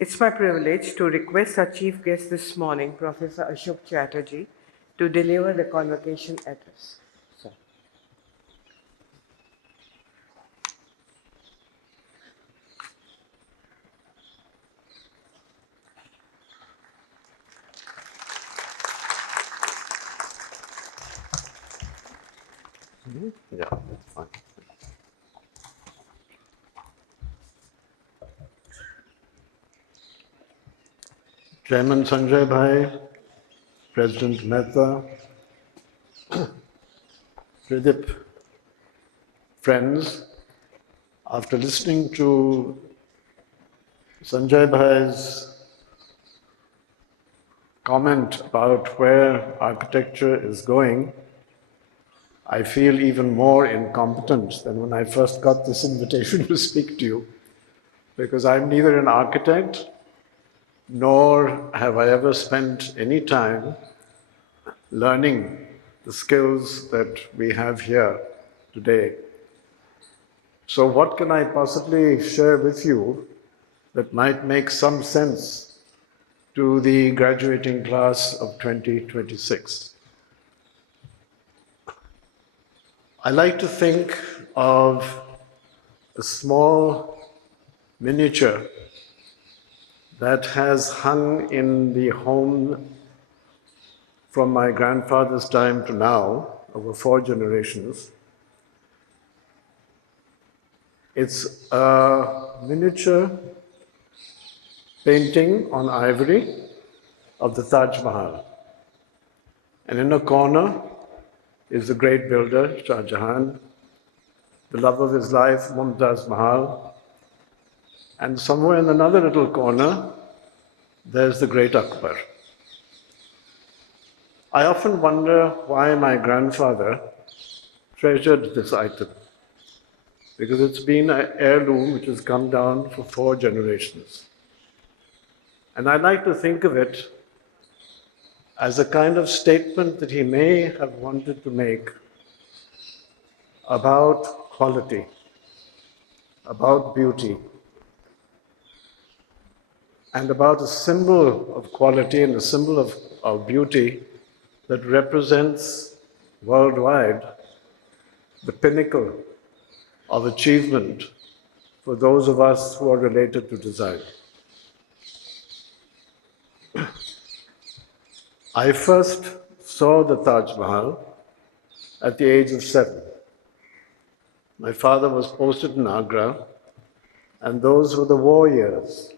It's my privilege to request our chief guest this morning, Professor Ashoke Chatterjee, to deliver the convocation address. Sir. Yeah, that's fine. Chairman Sanjay Bhai, President Mehta, Pradip, friends, after listening to Sanjay Bhai's comment about where architecture is going, I feel even more incompetent than when I first got this invitation to speak to you, because I'm neither an architect nor have I ever spent any time learning the skills that we have here today. So what can I possibly share with you that might make some sense to the graduating class of 2026? I like to think of a small miniature that has hung in the home from my grandfather's time to now, over 4 generations. It's a miniature painting on ivory of the Taj Mahal. And in a corner is the great builder, Shah Jahan, the love of his life, Mumtaz Mahal. And somewhere in another little corner, there's the great Akbar. I often wonder why my grandfather treasured this item, because it's been an heirloom which has come down for 4 generations. And I like to think of it as a kind of statement that he may have wanted to make about quality, about beauty, and about a symbol of quality and a symbol of beauty that represents worldwide the pinnacle of achievement for those of us who are related to design. I first saw the Taj Mahal at the age of 7. My father was posted in Agra, and those were the war years.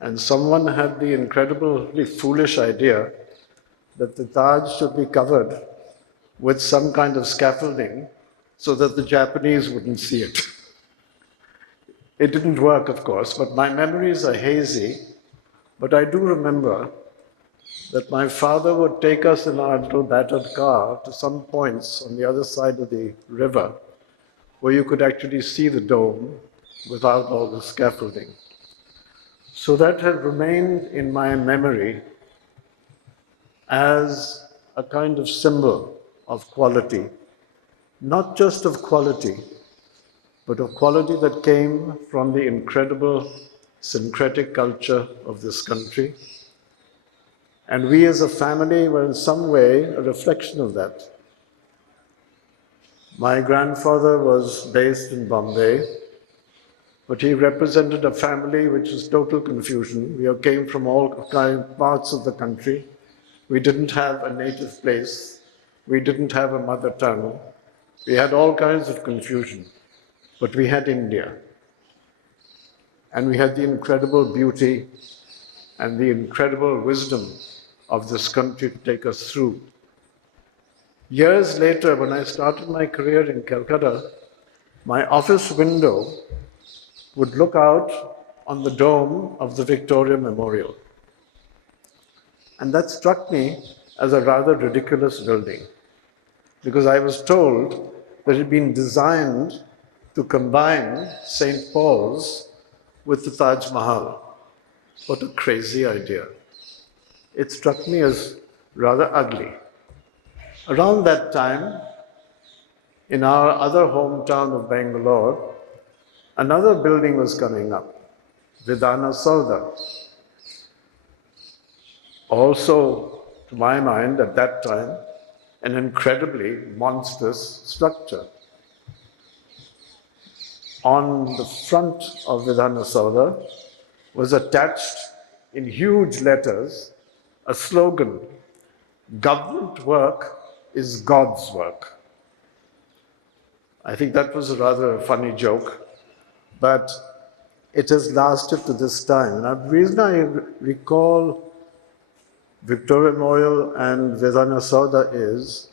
And someone had the incredibly foolish idea that the Taj should be covered with some kind of scaffolding so that the Japanese wouldn't see it. It didn't work, of course, but my memories are hazy. But I do remember that my father would take us in our little battered car to some points on the other side of the river where you could actually see the dome without all the scaffolding. So that has remained in my memory as a kind of symbol of quality, not just of quality, but of quality that came from the incredible syncretic culture of this country. And we as a family were in some way a reflection of that. My grandfather was based in Bombay, but he represented a family which was total confusion. We came from all parts of the country. We didn't have a native place. We didn't have a mother tongue. We had all kinds of confusion, but we had India. And we had the incredible beauty and the incredible wisdom of this country to take us through. Years later, when I started my career in Calcutta, my office window would look out on the dome of the Victoria Memorial. And that struck me as a rather ridiculous building, because I was told that it had been designed to combine St. Paul's with the Taj Mahal. What a crazy idea. It struck me as rather ugly. Around that time, in our other hometown of Bangalore, another building was coming up. Vidhana Saudha. Also, to my mind, at that time, an incredibly monstrous structure. On the front of Vidhana Saudha was attached in huge letters a slogan, "Government work is God's work." I think that was a rather funny joke, but it has lasted to this time. And the reason I recall Victoria Memorial and Vedana Saudha is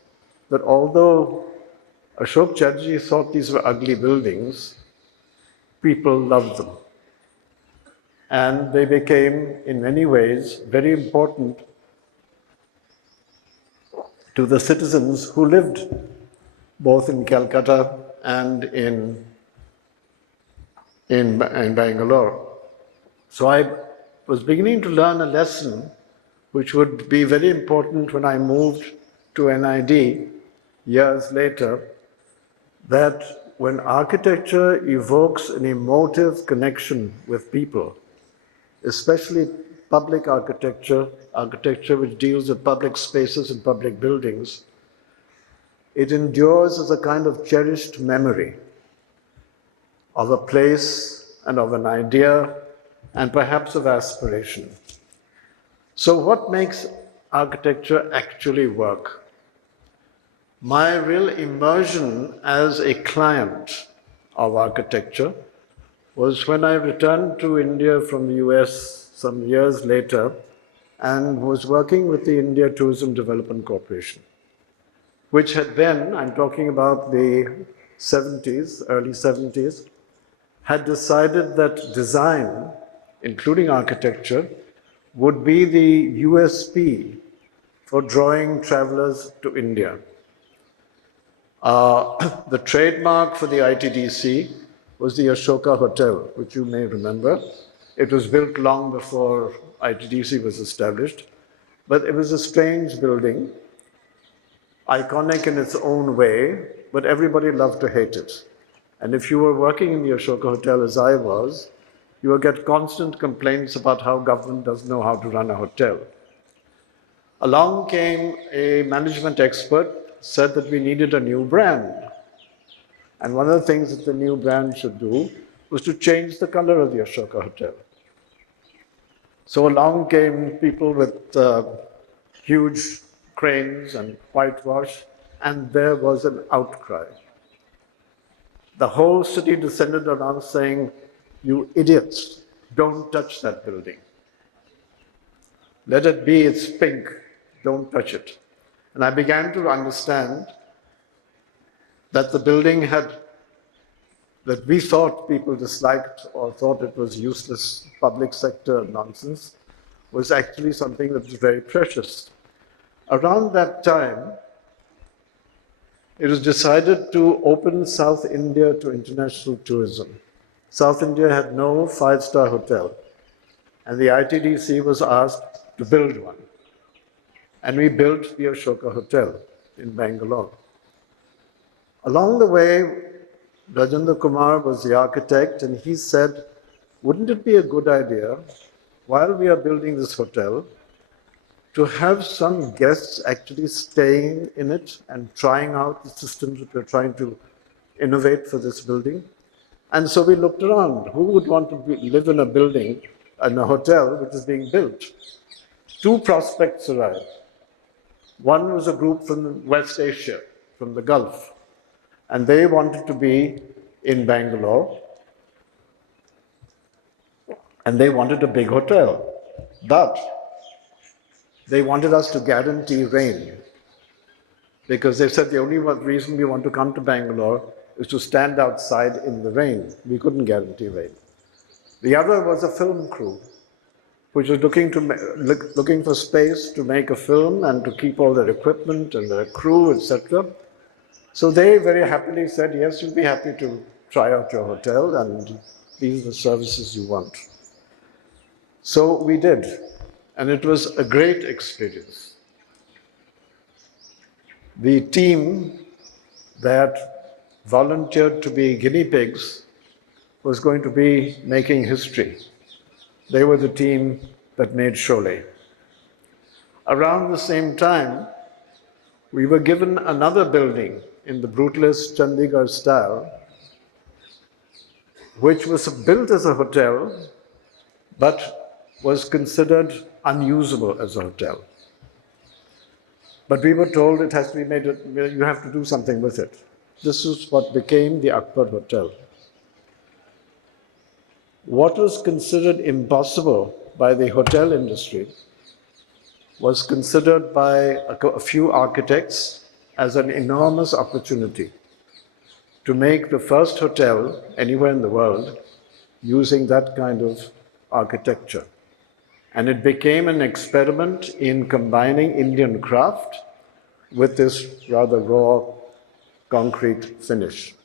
that although Ashoke Chatterjee thought these were ugly buildings, people loved them. And they became, in many ways, very important to the citizens who lived both in Calcutta and in Bangalore. So I was beginning to learn a lesson which would be very important when I moved to NID years later, that when architecture evokes an emotive connection with people, especially public architecture, architecture which deals with public spaces and public buildings, it endures as a kind of cherished memory of a place and of an idea and perhaps of aspiration. So what makes architecture actually work? My real immersion as a client of architecture was when I returned to India from the US some years later and was working with the India Tourism Development Corporation, which had then, I'm talking about the 70s, early 70s, had decided that design, including architecture, would be the USP for drawing travelers to India. The trademark for the ITDC was the Ashoka Hotel, which you may remember. It was built long before ITDC was established, but it was a strange building, iconic in its own way, but everybody loved to hate it. And if you were working in the Ashoka Hotel, as I was, you would get constant complaints about how government doesn't know how to run a hotel. Along came a management expert, said that we needed a new brand. And one of the things that the new brand should do was to change the color of the Ashoka Hotel. So along came people with huge cranes and whitewash, and there was an outcry. The whole city descended on us saying, "You idiots, don't touch that building. Let it be, it's pink, don't touch it." And I began to understand that the building that we thought people disliked or thought it was useless public sector nonsense, was actually something that was very precious. Around that time, it was decided to open South India to international tourism. South India had no five-star hotel, and the ITDC was asked to build one. And we built the Ashoka Hotel in Bangalore. Along the way, Rajendra Kumar was the architect, and he said, wouldn't it be a good idea, while we are building this hotel, to have some guests actually staying in it and trying out the systems that we're trying to innovate for this building? And so we looked around. Who would want to live in a building, in a hotel which is being built? Two prospects arrived. One was a group from West Asia, from the Gulf, and they wanted to be in Bangalore, and they wanted a big hotel, but they wanted us to guarantee rain, because they said the only reason we want to come to Bangalore is to stand outside in the rain. We couldn't guarantee rain. The other was a film crew, which was looking for space to make a film and to keep all their equipment and their crew, etc. So they very happily said, yes, we'll be happy to try out your hotel, and these are the services you want. So we did, and it was a great experience. The team that volunteered to be guinea pigs was going to be making history. They were the team that made Sholay. Around the same time, we were given another building in the brutalist Chandigarh style, which was built as a hotel, but was considered unusable as a hotel. But we were told it has to be made, you have to do something with it. This is what became the Akbar Hotel. What was considered impossible by the hotel industry was considered by a few architects as an enormous opportunity to make the first hotel anywhere in the world using that kind of architecture. And it became an experiment in combining Indian craft with this rather raw concrete finish.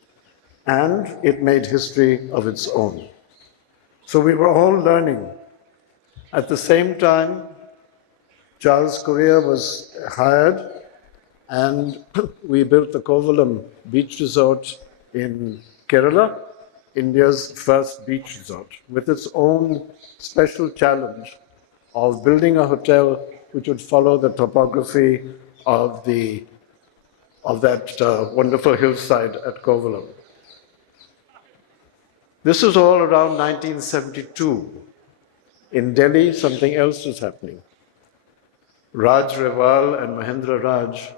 And it made history of its own. So we were all learning. At the same time, Charles Correa was hired, and we built the Kovalam beach resort in Kerala, India's first beach resort, with its own special challenge of building a hotel which would follow the topography of that wonderful hillside at Kovalam. This was all around 1972. In Delhi, something else was happening. Raj Rewal and Mahendra Raj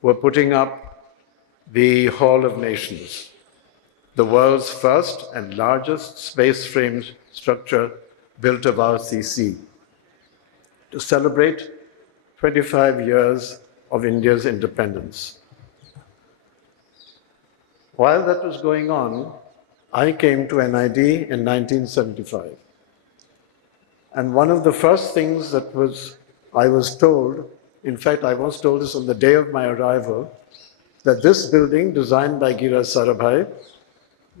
were putting up the Hall of Nations, the world's first and largest space-framed structure built of RCC, to celebrate 25 years of India's independence. While that was going on, I came to NID in 1975. And one of the first things that I was told, in fact, I was told this on the day of my arrival, that this building, designed by Gira Sarabhai,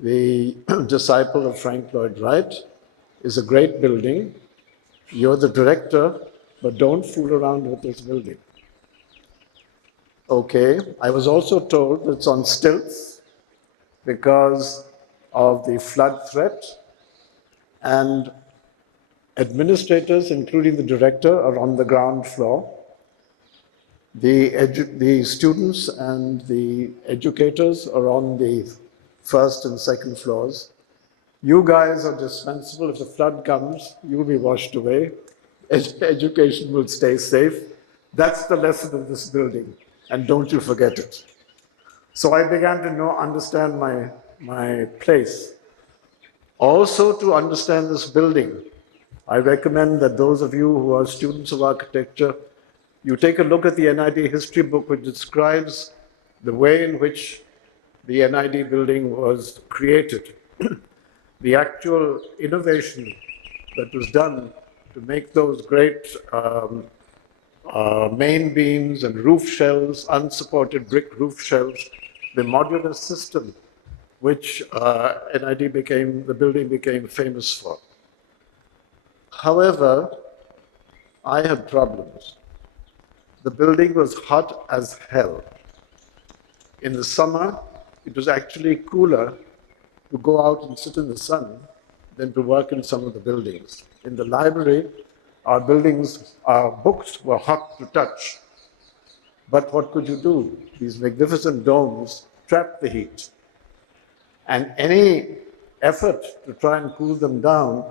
the disciple of Frank Lloyd Wright, is a great building. You're the director, but don't fool around with this building. Okay, I was also told that it's on stilts because of the flood threat, and administrators, including the director, are on the ground floor. The students and the educators are on the first and second floors. You guys are dispensable. If the flood comes, you'll be washed away. Education will stay safe. That's the lesson of this building, and don't you forget it. So I began to understand my place. Also, to understand this building, I recommend that those of you who are students of architecture, you take a look at the NID history book, which describes the way in which the NID building was created. The actual innovation that was done to make those great main beams and roof shells, unsupported brick roof shells, the modular system which the building became famous for. However, I had problems. The building was hot as hell. In the summer, it was actually cooler to go out and sit in the sun than to work in some of the buildings. In the library, our books were hot to touch. But what could you do? These magnificent domes trapped the heat. And any effort to try and cool them down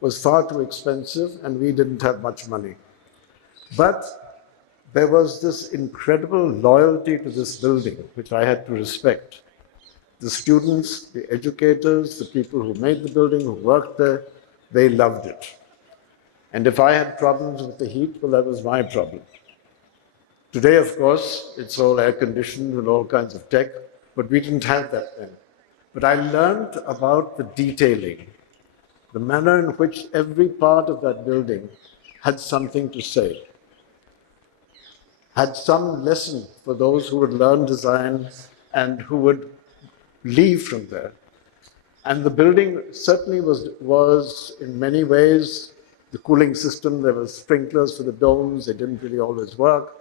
was far too expensive, and we didn't have much money. But there was this incredible loyalty to this building, which I had to respect. The students, the educators, the people who made the building, who worked there, they loved it. And if I had problems with the heat, well, that was my problem. Today, of course, it's all air-conditioned and all kinds of tech, but we didn't have that then. But I learned about the detailing, the manner in which every part of that building had something to say, had some lesson for those who would learn design and who would leave from there. And the building certainly was in many ways the cooling system. There were sprinklers for the domes. They didn't really always work.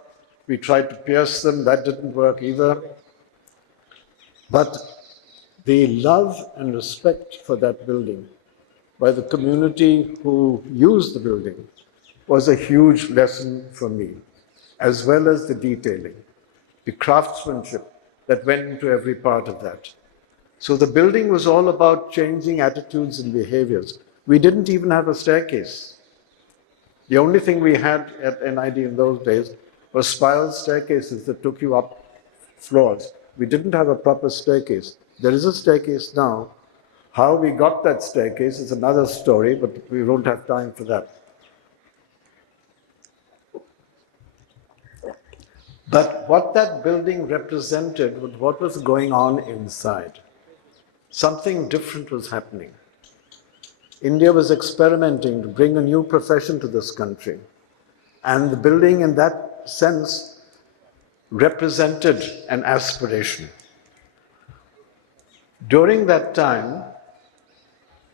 We tried to pierce them. That didn't work either. But the love and respect for that building by the community who used the building was a huge lesson for me, as well as the detailing, the craftsmanship that went into every part of that. So the building was all about changing attitudes and behaviors. We didn't even have a staircase. The only thing we had at NID in those days was spiral staircases that took you up floors. We didn't have a proper staircase. There is a staircase now. How we got that staircase is another story, but we won't have time for that. But what that building represented was what was going on inside. Something different was happening. India was experimenting to bring a new profession to this country. And the building, in that sense, represented an aspiration. During that time,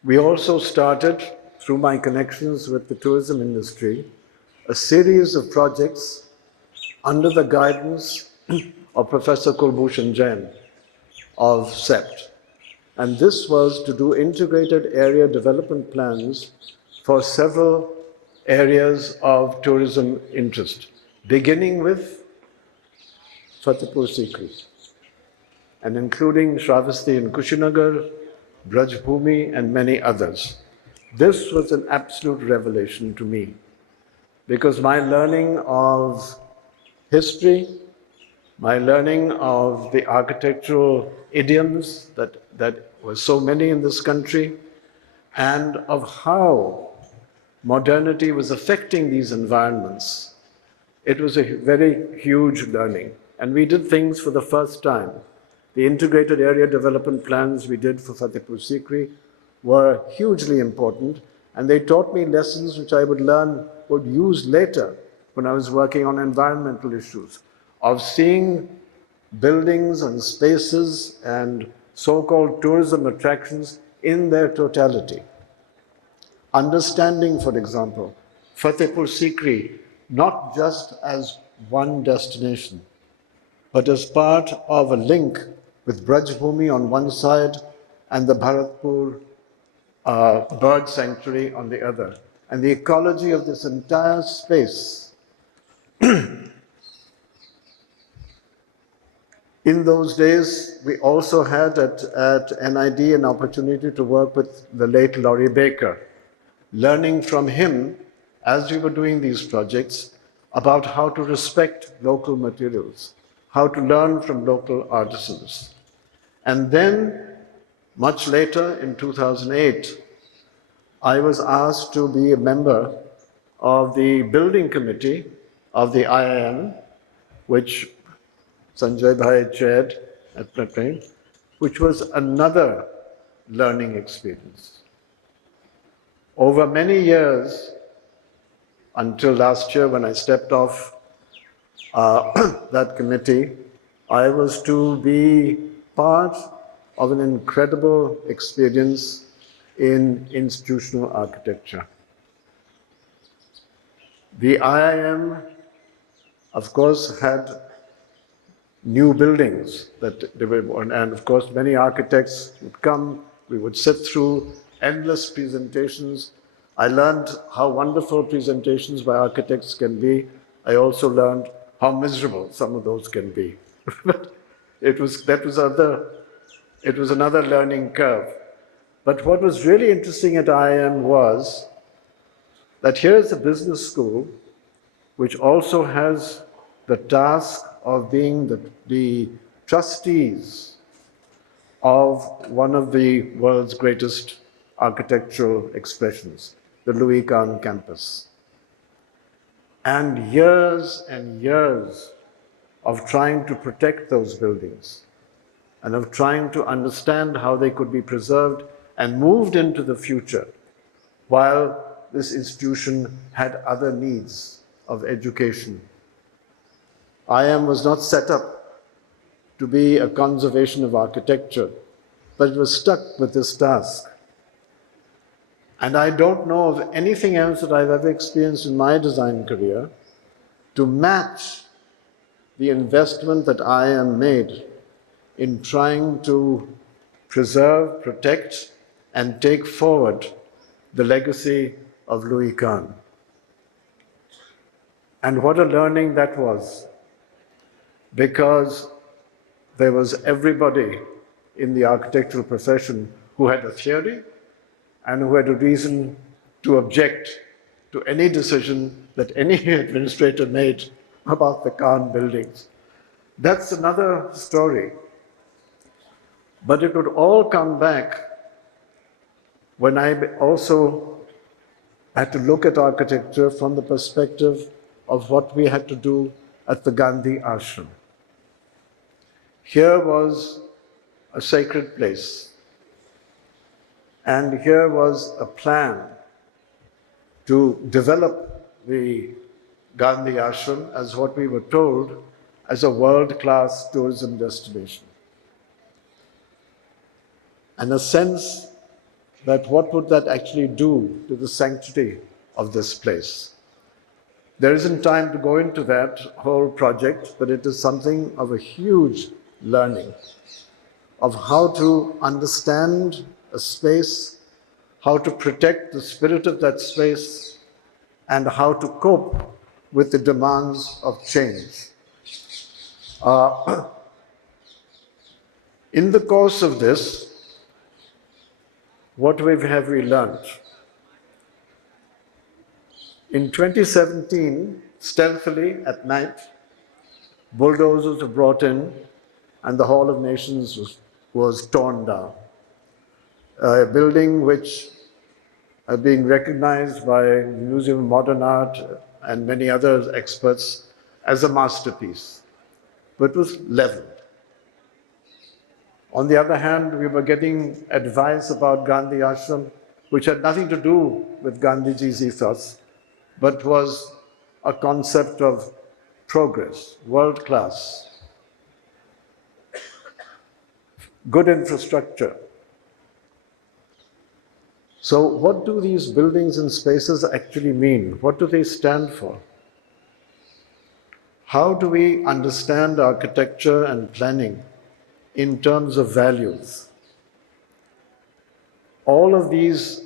we also started, through my connections with the tourism industry, a series of projects under the guidance of Professor Kulbhushan Jain of CEPT. And this was to do integrated area development plans for several areas of tourism interest, beginning with Fatehpur Sikri and including Shravasti and Kushinagar, Brajbhumi, and many others. This was an absolute revelation to me because my learning of history, my learning of the architectural idioms that were so many in this country, and of how modernity was affecting these environments, it was a very huge learning. And we did things for the first time. The integrated area development plans we did for Fatehpur Sikri were hugely important, and they taught me lessons which I would use later when I was working on environmental issues, of seeing buildings and spaces and so-called tourism attractions in their totality. Understanding, for example, Fatehpur Sikri not just as one destination, but as part of a link with Brajbhumi on one side and the Bharatpur bird sanctuary on the other. And the ecology of this entire space. In those days, we also had at NID an opportunity to work with the late Laurie Baker, learning from him, as we were doing these projects, about how to respect local materials, how to learn from local artisans. And then, much later, in 2008, I was asked to be a member of the building committee of the IIM, which Sanjay Bhai chaired at that time, which was another learning experience. Over many years, until last year when I stepped off that committee, I was to be part of an incredible experience in institutional architecture. The IIM, of course, had new buildings that they were, and of course many architects would come, we would sit through endless presentations. I learned how wonderful presentations by architects can be. I also learned how miserable some of those can be. it was another learning curve. But what was really interesting at IIM was that here is a business school which also has the task of being the trustees of one of the world's greatest architectural expressions, the Louis Kahn campus. And years of trying to protect those buildings and of trying to understand how they could be preserved and moved into the future while this institution had other needs of education. IIM was not set up to be a conservation of architecture, but it was stuck with this task. And I don't know of anything else that I've ever experienced in my design career to match the investment that IIM made in trying to preserve, protect, and take forward the legacy of Louis Kahn. And what a learning that was, because there was everybody in the architectural profession who had a theory and who had a reason to object to any decision that any administrator made about the Kahn buildings. That's another story. But it would all come back when I also had to look at architecture from the perspective of what we had to do at the Gandhi ashram. Here was a sacred place, and here was a plan to develop the Gandhi ashram as what we were told as a world-class tourism destination. And a sense that what would that actually do to the sanctity of this place. There isn't time to go into that whole project, but it is something of a huge learning of how to understand a space, how to protect the spirit of that space, and how to cope with the demands of change. In the course of this, what have we learned? In 2017, stealthily at night, bulldozers were brought in and the Hall of Nations was torn down. A building which being recognized by the Museum of Modern Art and many other experts as a masterpiece, but was leveled. On the other hand, we were getting advice about Gandhi Ashram, which had nothing to do with Gandhiji's ethos, but was a concept of progress, world class, good infrastructure. So what do these buildings and spaces actually mean? What do they stand for? How do we understand architecture and planning in terms of values? All of these,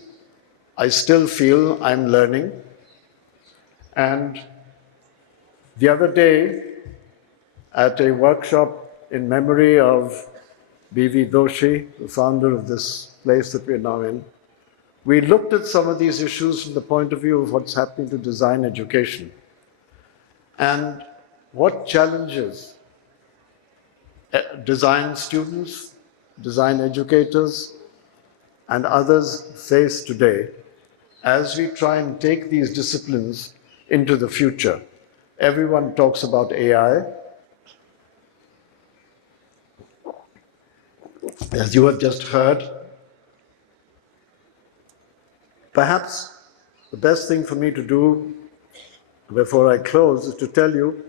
I still feel I'm learning. And the other day, at a workshop in memory of B.V. Doshi, the founder of this place that we're now in, we looked at some of these issues from the point of view of what's happening to design education and what challenges design students, design educators, and others face today as we try and take these disciplines into the future. Everyone talks about AI. As you have just heard, perhaps the best thing for me to do before I close is to tell you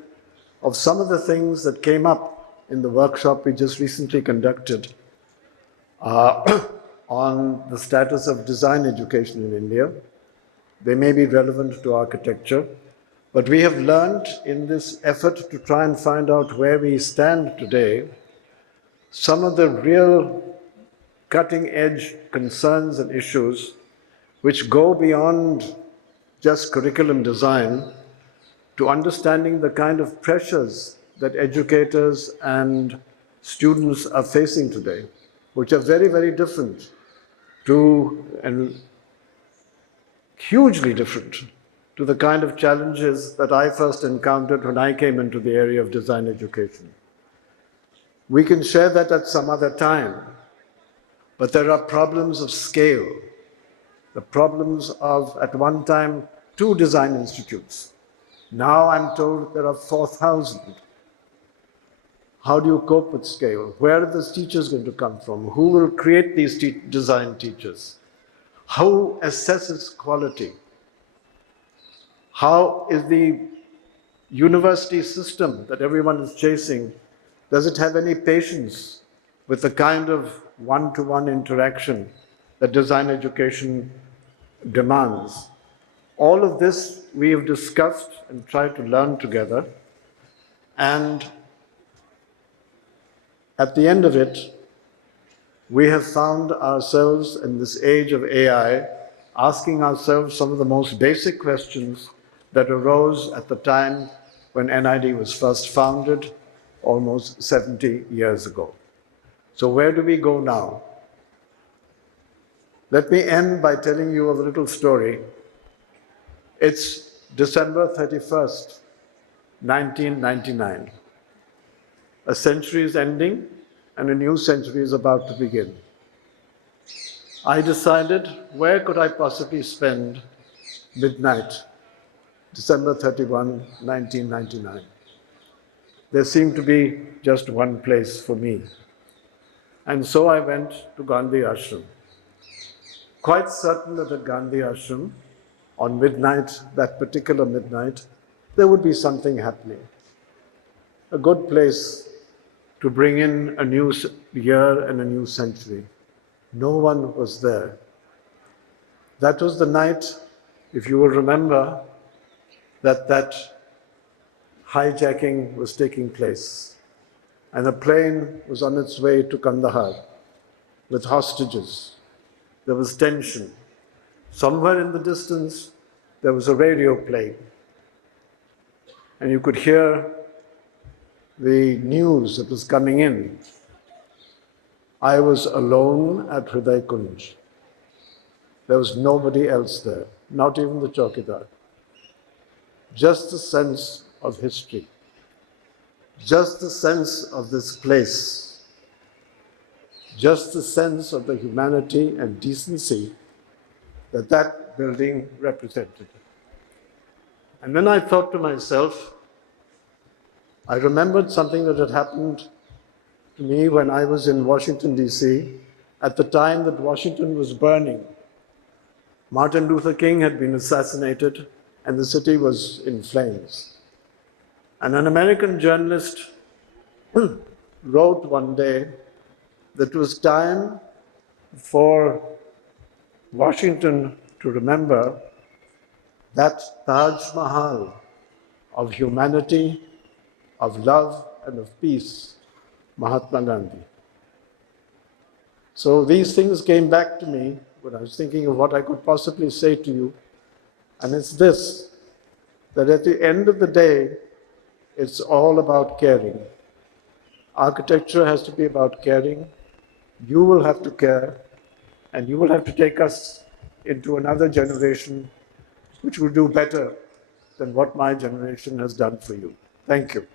of some of the things that came up in the workshop we just recently conducted on the status of design education in India. They may be relevant to architecture, but we have learned in this effort to try and find out where we stand today, some of the real cutting-edge concerns and issues which go beyond just curriculum design to understanding the kind of pressures that educators and students are facing today, which are very, very different to, and hugely different to the kind of challenges that I first encountered when I came into the area of design education. We can share that at some other time, but there are problems of scale, the problems of, at one time, 2 design institutes. Now I'm told there are 4,000. How do you cope with scale? Where are the teachers going to come from? Who will create these design teachers? How assesses quality? How is the university system that everyone is chasing, does it have any patience with the kind of one-to-one interaction that design education demands? All of this we have discussed and tried to learn together, and at the end of it, we have found ourselves in this age of AI asking ourselves some of the most basic questions that arose at the time when NID was first founded almost 70 years ago. So where do we go now? Let me end by telling you a little story. It's December 31st, 1999. A century is ending and a new century is about to begin. I decided, where could I possibly spend midnight, December 31, 1999? There seemed to be just one place for me. And so I went to Gandhi Ashram, quite certain that at Gandhi Ashram, on midnight, that particular midnight, there would be something happening. A good place to bring in a new year and a new century. No one was there. That was the night, if you will remember, that hijacking was taking place. And a plane was on its way to Kandahar with hostages. There was tension. Somewhere in the distance, there was a radio playing. And you could hear the news that was coming in. I was alone at Hriday Kunj. There was nobody else there, not even the chowkidar. Just the sense of history, just the sense of this place, just the sense of the humanity and decency that that building represented. And then I thought to myself, I remembered something that had happened to me when I was in Washington, D.C., at the time that Washington was burning. Martin Luther King had been assassinated and the city was in flames. And an American journalist wrote one day that it was time for Washington to remember that Taj Mahal of humanity, of love, and of peace, Mahatma Gandhi. So these things came back to me when I was thinking of what I could possibly say to you. And it's this, that at the end of the day, it's all about caring. Architecture has to be about caring. You will have to care, and you will have to take us into another generation which will do better than what my generation has done for you. Thank you.